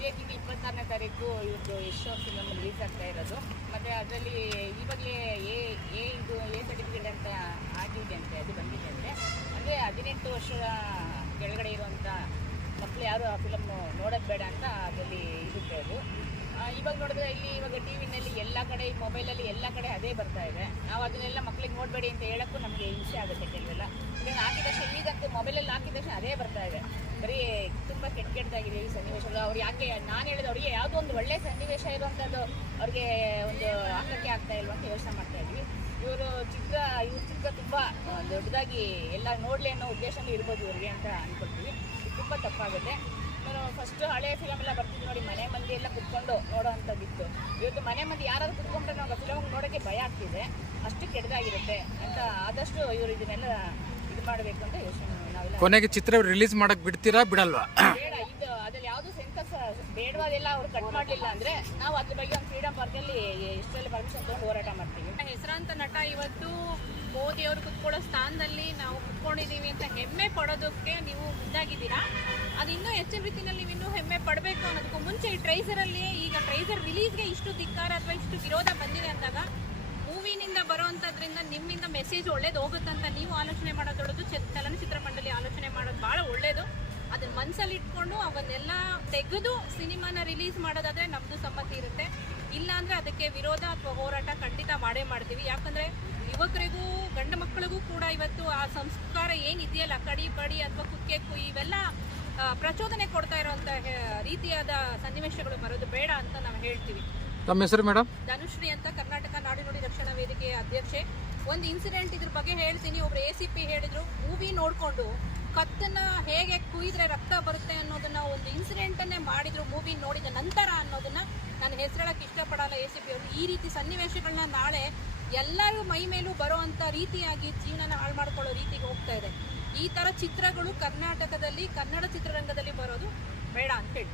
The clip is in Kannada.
ಇದೇ ತಿಂಗಳು 26ನೇ ತಾರೀಕು ಇವ್ರದ್ದು ಯಶೋ ಫಿಲಮ್ ರಿಲೀಸ್ ಆಗ್ತಾ ಇರೋದು. ಮತ್ತು ಅದರಲ್ಲಿ ಇವಾಗಲೇ ಎ ಸರ್ಟಿಫಿಕೇಟ್ ಅಂತ ಆಗಿದೆ ಅಂತೆ, ಅದು ಬಂದಿದೆ ಅಂತೆ. ಅಂದರೆ 18 ವರ್ಷದ ಕೆಳಗಡೆ ಇರುವಂಥ ಮಕ್ಕಳು ಯಾರು ಆ ಫಿಲಮ್ ನೋಡೋದು ಬೇಡ ಅಂತ ಅದರಲ್ಲಿ ಇರುತ್ತೆ. ಅದು ಇವಾಗ ನೋಡಿದ್ರೆ ಇಲ್ಲಿ ಇವಾಗ ಟಿ ವಿನಲ್ಲಿ ಎಲ್ಲ ಕಡೆ ಮೊಬೈಲಲ್ಲಿ ಎಲ್ಲ ಕಡೆ ಅದೇ ಬರ್ತಾ ಇದೆ. ನಾವು ಅದನ್ನೆಲ್ಲ ಮಕ್ಳಿಗೆ ನೋಡಬೇಡಿ ಅಂತ ಹೇಳೋಕ್ಕೂ ನಮಗೆ ಹಿಂಸೆ ಆಗುತ್ತೆ ಕೆಲವೆಲ್ಲ. ಇದನ್ನು ಹಾಕಿದ ತಕ್ಷಣ ಈಗಂತೂ ಮೊಬೈಲಲ್ಲಿ ಹಾಕಿದ ತಕ್ಷಣ ಅದೇ ಬರ್ತಾ ಇದೆ. ಬರೀ ತುಂಬ ಕೆಟ್ಟದಾಗಿದೆ ಈ ಸನ್ನಿವೇಶಗಳು. ಅವ್ರು ಯಾಕೆ ನಾನು ಹೇಳಿದ ಅವರಿಗೆ ಯಾವುದೋ ಒಂದು ಒಳ್ಳೆಯ ಸನ್ನಿವೇಶ ಇರುವಂಥದ್ದು ಅವ್ರಿಗೆ ಒಂದು ಹಾಕಕ್ಕೆ ಆಗ್ತಾ ಇಲ್ವ ಅಂತ ಯೋಚನೆ ಮಾಡ್ತಾ ಇದ್ವಿ. ಇವ್ರ ಚಿತ್ರ ತುಂಬ ದೊಡ್ಡದಾಗಿ ಎಲ್ಲ ನೋಡಲಿ ಅನ್ನೋ ಉದ್ದೇಶನೂ ಇರ್ಬೋದು ಇವ್ರಿಗೆ ಅಂತ ಅಂದ್ಕೊಳ್ತೀವಿ. ಇದು ತುಂಬ ತಪ್ಪಾಗುತ್ತೆ. ನಾನು ಫಸ್ಟು ಹಳೆಯ ಫಿಲಮ್ ಎಲ್ಲ ಬರ್ತಿದ್ದು ನೋಡಿ, ಮನೆ ಮಂದಿ ಎಲ್ಲ ಕುತ್ಕೊಂಡು ನೋಡೋ ಅಂಥದ್ದಿತ್ತು. ಇವತ್ತು ಮನೆ ಮಂದಿ ಯಾರಾದರೂ ಕುತ್ಕೊಂಡ್ರೆ ನಾವು ಫಿಲಮ್ ನೋಡೋಕ್ಕೆ ಭಯ ಆಗ್ತಿದೆ, ಅಷ್ಟು ಕೆಟ್ಟದಾಗಿರುತ್ತೆ ಅಂತ. ಆದಷ್ಟು ಇವರು ಇದನ್ನೆಲ್ಲ ಇದು ಮಾಡಬೇಕು ಅಂತ ಯೋಚನೆ ನಾವೆಲ್ಲ. ಕೊನೆಗೆ ಚಿತ್ರ ರಿಲೀಸ್ ಮಾಡಕ್ ಬಿಡ್ತೀರಾ ಬಿಡಲ್ವಾ? ಬೇಡ, ಇದು ಅದ್ರಲ್ಲಿ ಯಾವುದು ಸೆನ್ಸಸ್ ಬೇಡವಾದೆಲ್ಲ ಅವ್ರು ಕಟ್ ಮಾಡಲಿಲ್ಲ ಅಂದರೆ ನಾವು ಅದ್ರ ಬಗ್ಗೆ ಒಂದು ಫ್ರೀಡಮ್ ಪಾರ್ಕಲ್ಲಿ ಇಷ್ಟರಲ್ಲಿ ಪರ್ಮಿಷನ್ ತೊಗೊಂಡು ಹೋರಾಟ ಮಾಡ್ತೀವಿ. ಹೆಸರಾಂತ ನಟ ಇವತ್ತು ಮೋದಿ ಅವರು ಕುತ್ಕೊಳ್ಳೋ ಸ್ಥಾನದಲ್ಲಿ ನಾವು ಕುತ್ಕೊಂಡಿದ್ದೀವಿ ಅಂತ ಹೆಮ್ಮೆ ಪಡೋದಕ್ಕೆ ನೀವು ಮುಂದಾಗಿದ್ದೀರಾ. ಅದು ಇನ್ನೂ ಹೆಚ್ಚಿನ ರೀತಿಯಲ್ಲಿ ನೀವು ಇನ್ನೂ ಹೆಮ್ಮೆ ಪಡಬೇಕು ಅನ್ನೋದಕ್ಕೂ ಮುಂಚೆ ಈ ಟ್ರೈಸರಲ್ಲಿ ಈಗ ಟ್ರೈಸರ್ ರಿಲೀಸ್ಗೆ ಇಷ್ಟು ಧಿಕ್ಕಾರ ಅಥವಾ ಇಷ್ಟು ವಿರೋಧ ಬಂದಿದೆ ಅಂದಾಗ ಮೂವಿನಿಂದ ಬರೋವಂಥದ್ರಿಂದ ನಿಮ್ಮಿಂದ ಮೆಸೇಜ್ ಒಳ್ಳೇದು ಹೋಗುತ್ತಂತ ನೀವು ಆಲೋಚನೆ ಮಾಡೋದೊಳದು ಚಲನಚಿತ್ರ ಮಂಡಳಿ ಆಲೋಚನೆ ಮಾಡೋದು ಭಾಳ ಒಳ್ಳೇದು. ಅದನ್ನ ಮನಸ್ಸಲ್ಲಿ ಇಟ್ಕೊಂಡು ಅವನ್ನೆಲ್ಲ ತೆಗೆದು ಸಿನಿಮಾನ ರಿಲೀಸ್ ಮಾಡೋದಾದರೆ ನಮ್ಮದು ಸಮ್ಮತಿ ಇರುತ್ತೆ. ಇಲ್ಲಾಂದರೆ ಅದಕ್ಕೆ ವಿರೋಧ ಅಥವಾ ಹೋರಾಟ ಖಂಡಿತ ಮಾಡೇ ಮಾಡ್ತೀವಿ. ಯಾಕಂದರೆ ಯುವಕರಿಗೂ ಗಂಡು ಮಕ್ಕಳಿಗೂ ಕೂಡ ಇವತ್ತು ಆ ಸಂಸ್ಕಾರ ಏನಿದೆಯಲ್ಲ, ಕಡಿ ಬಡಿ ಅಥವಾ ಕುಕ್ಕೆ ಕುಯಿ ಇವೆಲ್ಲ ಪ್ರಚೋದನೆ ಕೊಡ್ತಾ ಇರೋಂಥ ರೀತಿಯಾದ ಸನ್ನಿವೇಶಗಳು ಬರೋದು ಬೇಡ ಅಂತ ನಾವು ಹೇಳ್ತೀವಿ. ತಮ್ಮ ಹೆಸರು ಮೇಡಮ್? ಧನುಶ್ರೀ ಅಂತ, ಕರ್ನಾಟಕ ನಾಡಿನುಡಿ ರಕ್ಷಣಾ ವೇದಿಕೆಯ ಅಧ್ಯಕ್ಷೆ. ಒಂದು ಇನ್ಸಿಡೆಂಟ್ ಇದ್ರ ಬಗ್ಗೆ ಹೇಳ್ತೀನಿ. ಒಬ್ರು ACP ಹೇಳಿದ್ರು, ಮೂವಿ ನೋಡಿಕೊಂಡು ಕತ್ತನ್ನ ಹೇಗೆ ಕುಯ್ದ್ರೆ ರಕ್ತ ಬರುತ್ತೆ ಅನ್ನೋದನ್ನ ಒಂದು ಇನ್ಸಿಡೆಂಟನ್ನೇ ಮಾಡಿದ್ರು ಮೂವಿ ನೋಡಿದ ನಂತರ ಅನ್ನೋದನ್ನ ನಾನು ಹೆಸರೇಳಕ್ಕೆ ಇಷ್ಟಪಡಲ್ಲ. ACP ಅವರು ಈ ರೀತಿ ಸನ್ನಿವೇಶಗಳನ್ನ ನಾಳೆ ಎಲ್ಲರೂ ಮೈ ಮೇಲೂ ಬರೋ ಅಂಥ ರೀತಿಯಾಗಿ ಜೀವನನ ಹಾಳು ಮಾಡ್ಕೊಳ್ಳೋ ರೀತಿಗೆ ಹೋಗ್ತಾ ಇದೆ. ಈ ಥರ ಚಿತ್ರಗಳು ಕರ್ನಾಟಕದಲ್ಲಿ ಕನ್ನಡ ಚಿತ್ರರಂಗದಲ್ಲಿ ಬರೋದು ಬೇಡ ಅಂತ ಹೇಳಿ